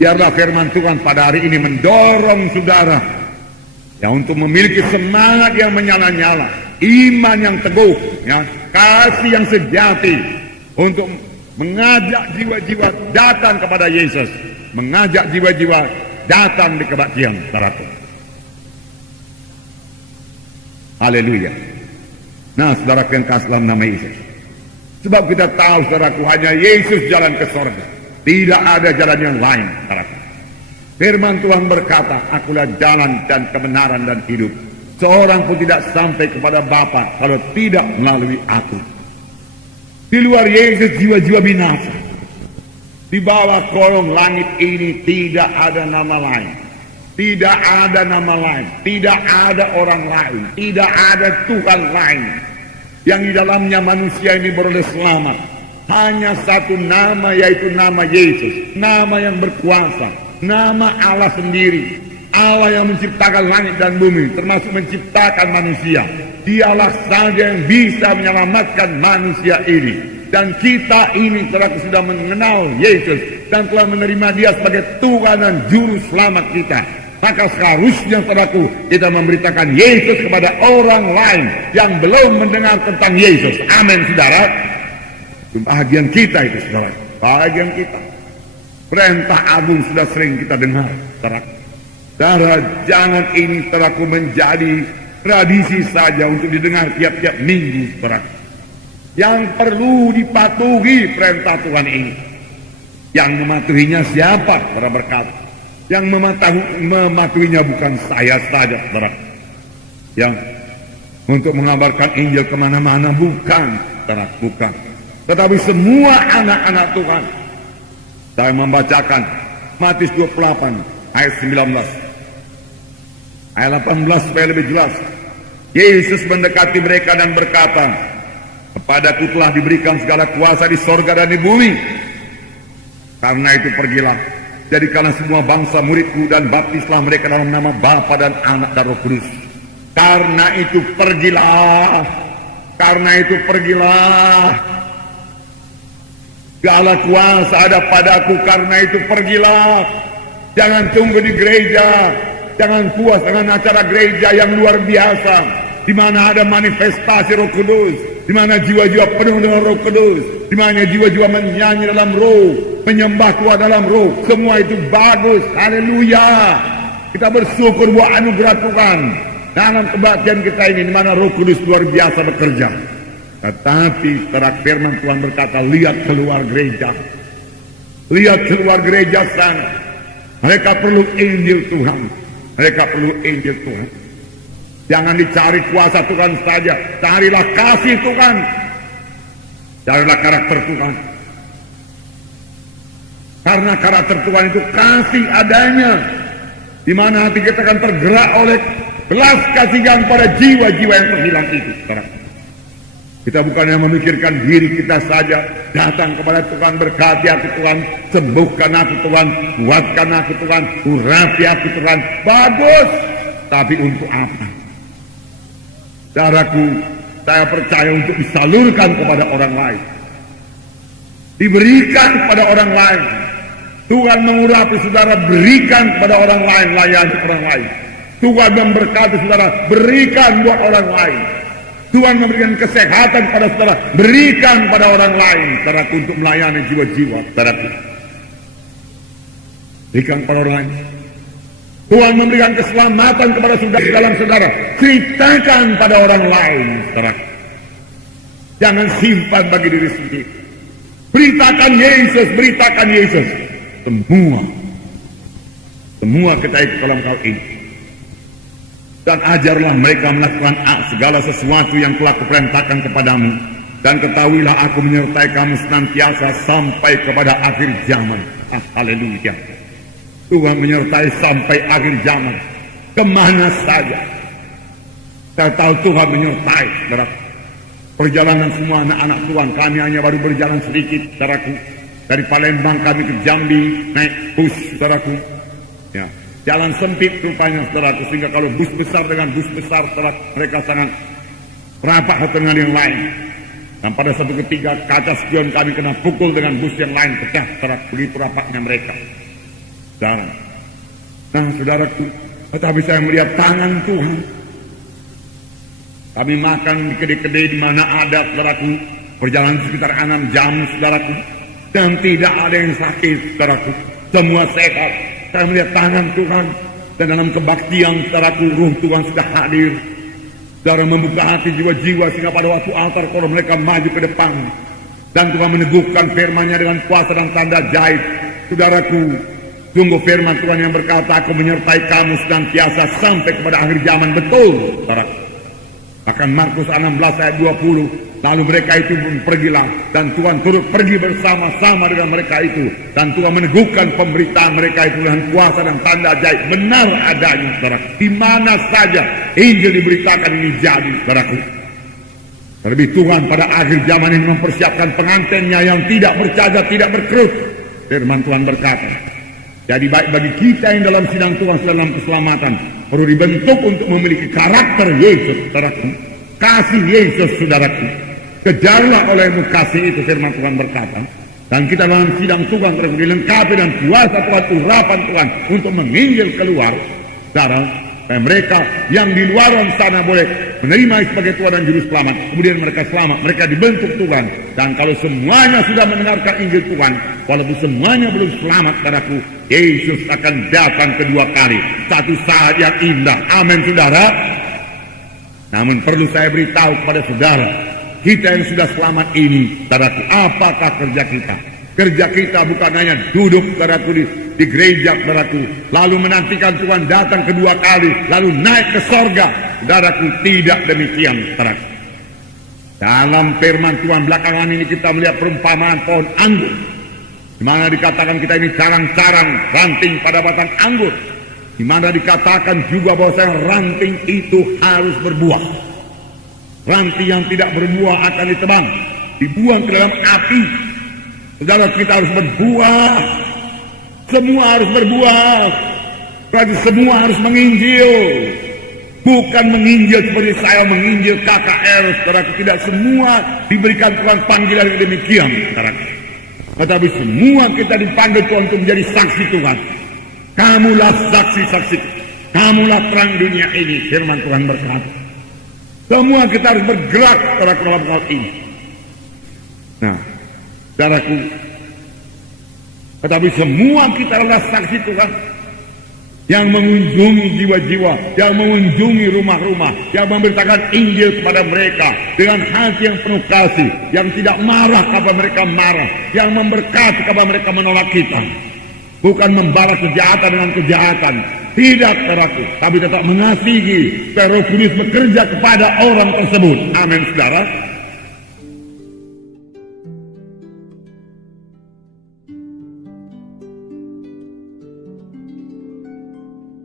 Biarlah firman Tuhan pada hari ini mendorong saudara ya untuk memiliki semangat yang menyala-nyala, iman yang teguh, ya, kasih yang sejati untuk mengajak jiwa-jiwa datang kepada Yesus, mengajak jiwa-jiwa datang di kebaktian, saudaraku. Haleluya. Nah, saudaraku yang kasih dalam nama Yesus. Sebab kita tahu, saudaraku, hanya Yesus jalan ke sorga. Tidak ada jalan yang lain, saudaraku. Firman Tuhan berkata, akulah jalan dan kebenaran dan hidup. Seorang pun tidak sampai kepada Bapa kalau tidak melalui aku. Di luar Yesus jiwa-jiwa binasa. Di bawah kolong langit ini tidak ada nama lain. Tidak ada nama lain. Tidak ada orang lain. Tidak ada Tuhan lain. Yang di dalamnya manusia ini beroleh selamat. Hanya satu nama, yaitu nama Yesus. Nama yang berkuasa. Nama Allah sendiri, Allah yang menciptakan langit dan bumi, termasuk menciptakan manusia. Dialah saja yang bisa menyelamatkan manusia ini. Dan kita ini sudah mengenal Yesus dan telah menerima Dia sebagai Tuhan dan Juru Selamat kita. Maka seharusnya, saudaraku, kita memberitakan Yesus kepada orang lain yang belum mendengar tentang Yesus. Amin, saudara. Bahagian kita itu, saudara. Bahagian kita. Perintah agung sudah sering kita dengar, saudaraku. Saudara, jangan ini, saudaraku, menjadi tradisi saja untuk didengar tiap-tiap minggu, saudaraku. Yang perlu dipatuhi perintah Tuhan ini. Yang mematuhinya siapa? Saudara berkata. Yang mematuhinya bukan saya saja, saudaraku. Yang untuk mengabarkan Injil kemana-mana, bukan, saudaraku, bukan. Tetapi semua anak-anak Tuhan. Saya membacakan Matius 28 ayat 19. Ayat 18 supaya lebih jelas. Yesus mendekati mereka dan berkata, kepadaku telah diberikan segala kuasa di sorga dan di bumi. Karena itu pergilah, jadikanlah semua bangsa muridku dan baptislah mereka dalam nama Bapa dan Anak dan Roh Kudus. Karena itu pergilah. Karena itu pergilah. Segala kuasa ada padaku, karena itu pergilah. Jangan tunggu di gereja. Jangan puas dengan acara gereja yang luar biasa, di mana ada manifestasi Roh Kudus, di mana jiwa-jiwa penuh dengan Roh Kudus, di mana jiwa-jiwa menyanyi dalam Roh, menyembah Tuhan dalam Roh. Semua itu bagus. Haleluya. Kita bersyukur buat anugerah Tuhan dalam kebaktian kita ini, di mana Roh Kudus luar biasa bekerja. Tetapi terang firman Tuhan berkata, lihat keluar gereja. Lihat keluar gereja sana. Mereka perlu Injil Tuhan. Mereka perlu Injil Tuhan. Jangan dicari kuasa Tuhan saja. Carilah kasih Tuhan. Carilah karakter Tuhan. Karena karakter Tuhan itu kasih adanya. Di mana hati kita akan tergerak oleh belas kasihan pada jiwa-jiwa yang terhilang itu. Kita bukannya memikirkan diri kita saja, datang kepada Tuhan, berkati aku Tuhan, sembuhkan aku Tuhan, kuatkan aku Tuhan, urapi aku Tuhan. Bagus, tapi untuk apa? Saudaraku, saya percaya untuk disalurkan kepada orang lain, diberikan kepada orang lain. Tuhan mengurapi saudara, berikan kepada orang lain, layani orang lain. Tuhan memberkati saudara, berikan buat orang lain. Tuhan memberikan kesehatan pada saudara, berikan pada orang lain, saudara, untuk melayani jiwa-jiwa, saudara. Berikan kepada orang lain. Tuhan memberikan keselamatan kepada saudara dalam saudara, ceritakan pada orang lain, saudara. Jangan simpan bagi diri sendiri. Beritakan Yesus, beritakan Yesus. Semua kita ikut dalam hal ini. Dan ajarlah mereka melakukan segala sesuatu yang telah kuperintahkan kepadamu. Dan ketahuilah aku menyertai kamu senantiasa sampai kepada akhir zaman. Haleluya. Tuhan menyertai sampai akhir zaman. Kemana saja. Saya tahu Tuhan menyertai. Saudara. Perjalanan semua anak-anak Tuhan. Kami hanya baru berjalan sedikit, saudaraku. Dari Palembang kami ke Jambi, naik bus, saudaraku. Ya. Jalan sempit rupanya, saudaraku, sehingga kalau bus besar dengan bus besar, saudara, mereka sangat rapat satu dengan yang lain. Dan pada satu ketika kaca spion kami kena pukul dengan bus yang lain, pecah, saudara, begitu rapatnya mereka. Saudara. Nah, saudaraku, tetapi saya melihat tangan Tuhan. Kami makan di kedai-kedai di mana ada, saudaraku, perjalanan sekitar 6 jam, saudaraku, dan tidak ada yang sakit, saudaraku. Semua sehat. Saya melihat tangan Tuhan, dan dalam kebaktian, saudaraku, ruh Tuhan sudah hadir. Saudara membuka hati jiwa-jiwa sehingga pada waktu altar call mereka maju ke depan, dan Tuhan meneguhkan firman-Nya dengan kuasa dan tanda ajaib. Saudaraku, sungguh firman Tuhan yang berkata, aku menyertai kamu senantiasa sampai kepada akhir zaman. Betul, saudaraku. Akan Markus 16 ayat 20, lalu mereka itu pun pergilah, dan Tuhan turut pergi bersama-sama dengan mereka itu, dan Tuhan meneguhkan pemberitaan mereka itu dengan kuasa dan tanda ajaib. Benar adanya, saudaraku. Di mana saja Injil diberitakan ini jadi, saudaraku. Terlebih Tuhan pada akhir zaman ini mempersiapkan pengantinnya yang tidak bercacat, tidak berkerut. Firman Tuhan berkata, jadi baik bagi kita yang dalam sidang Tuhan dalam keselamatan, perlu dibentuk untuk memiliki karakter Yesus, saudaraku. Kasih Yesus, saudaraku. Kejarlah olehmu kasih itu, firman Tuhan berkata. Dan kita dalam sidang Tuhan terus dilengkapi dan kuasa Tuhan, urapan Tuhan untuk menginjil keluar, saudara. Dan mereka yang di luar sana boleh menerima sebagai Tuhan dan Juru Selamat. Kemudian mereka selamat, mereka dibentuk Tuhan. Dan kalau semuanya sudah mendengarkan Injil Tuhan, walaupun semuanya belum selamat, saudaraku, Yesus akan datang kedua kali. Satu saat yang indah. Amin, saudara. Namun perlu saya beritahu kepada saudara, kita yang sudah selamat ini, saudaraku, apakah kerja kita? Kerja kita bukan hanya duduk, saudaraku, di gereja, saudaraku, lalu menantikan Tuhan datang kedua kali, lalu naik ke sorga. Saudaraku, tidak demikian, saudaraku. Dalam firman Tuhan belakangan ini kita melihat perumpamaan pohon anggur, di mana dikatakan kita ini carang-carang ranting pada batang anggur, di mana dikatakan juga bahwa ranting itu harus berbuah. Ranting yang tidak berbuah akan ditebang, dibuang ke dalam api. Saudara, kita harus berbuah. Semua harus berbuah. Berarti semua harus menginjil. Bukan menginjil seperti saya menginjil KKR, saudara. Tidak semua diberikan Tuhan panggilan yang demikian, saudara. Tetapi semua kita dipanggil Tuhan untuk menjadi saksi Tuhan. Kamulah saksi-saksi. Kamulah terang dunia ini, firman Tuhan berkata. Semua kita harus bergerak, saudara, dalam hal ini. Nah, saudaraku, tetapi semua kita adalah saksi Tuhan yang mengunjungi jiwa-jiwa, yang mengunjungi rumah-rumah, yang memberitakan Injil kepada mereka dengan hati yang penuh kasih, yang tidak marah kepada mereka marah, yang memberkati kepada mereka menolak kita. Bukan membalas kejahatan dengan kejahatan, tidak, saudaraku, tapi tetap mengasihi, supaya Roh Kudus bekerja kepada orang tersebut. Amin, saudara.